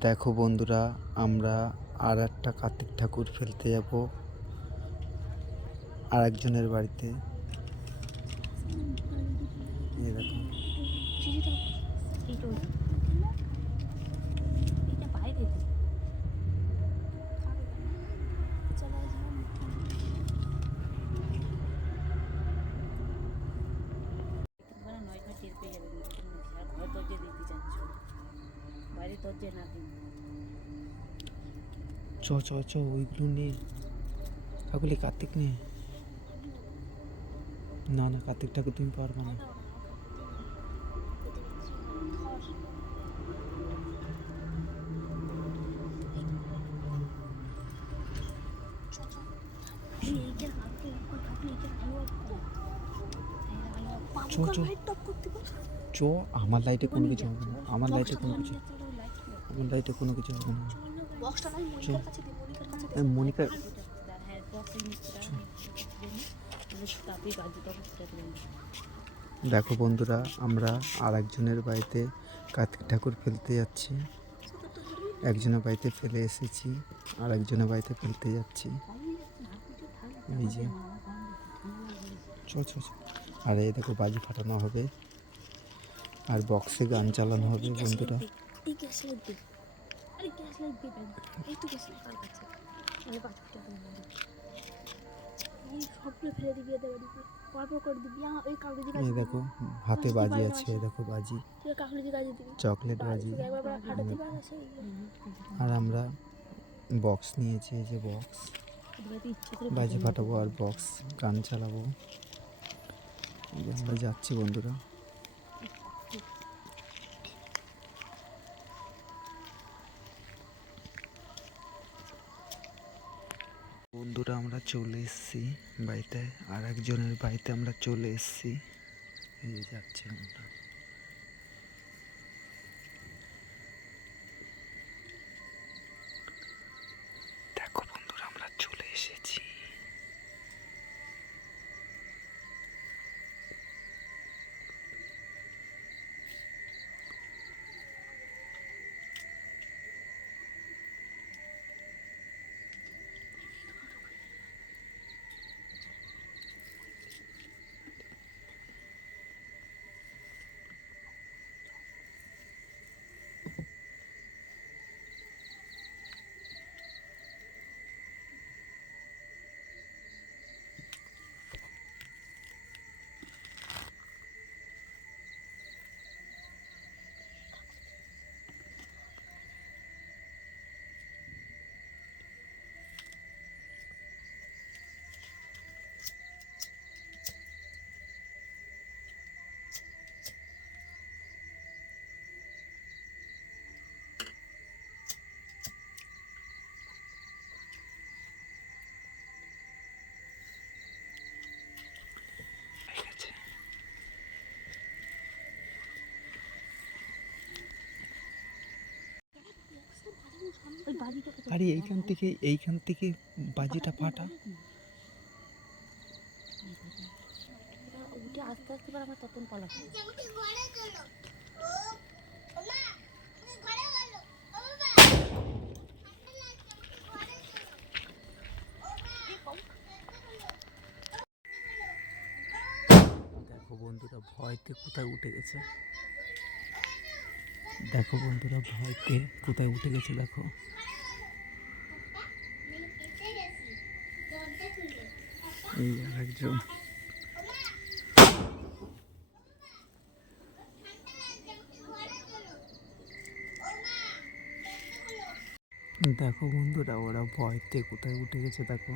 দেখো বন্ধুরা, আমরা আর একটা কার্তিক ঠাকুর ফেলতে যাব আর একজনের বাড়িতে। এই দেখো, চ চ চ ওইগুলো নেই, কাকুলি কার্তিক নেই। না না, কার্তিক ঠাকুর তুমি পারবে না। চ চ চ, আমার লাইটে কোনো কিছু হবে না, আমার লাইটে কোনো কিছু হবে না। মনিকা, দেখো বন্ধুরা, আমরা আর একজনের বাড়িতে কার্তিক ঠাকুর ফেলতে যাচ্ছি। একজনের বাড়িতে ফেলে এসেছি, আর একজনের বাড়িতে ফেলতে যাচ্ছি। এই যে চ চ চ, আর এই দেখো বাজি ফাটানো হবে আর বক্সে গান চালানো হবে বন্ধুরা। এই দেখো হাতে বাজি আছে, দেখো বাজি, চকলেট বাজি। আর আমরা বক্স নিয়েছি, এই যে বক্স, বাজি ফাটাবো আর বক্স গান চালাবো। আমরা যাচ্ছি বন্ধুরা। বন্ধুরা, আমরা চলে এসেছি বাড়িতে, আর একজনের বাড়িতে আমরা চলে এসেছি। এই যে যাচ্ছি আমরা। দেখো বন্ধুরা, আমরা চলে এসেছি। আরে এইখান থেকে বাজিটা ফাটা। আস্তে আস্তে আমরা তখন পালাবো। দেখো বন্ধুরা, ভয়তে কোথায় উঠে গেছে। দেখো বন্ধুরা, ভয়তে কোথায় উঠে গেছে। দেখো এই আর একজন। দেখো বন্ধুরা, ওরা ভয়তে কোথায় উঠে গেছে। দেখো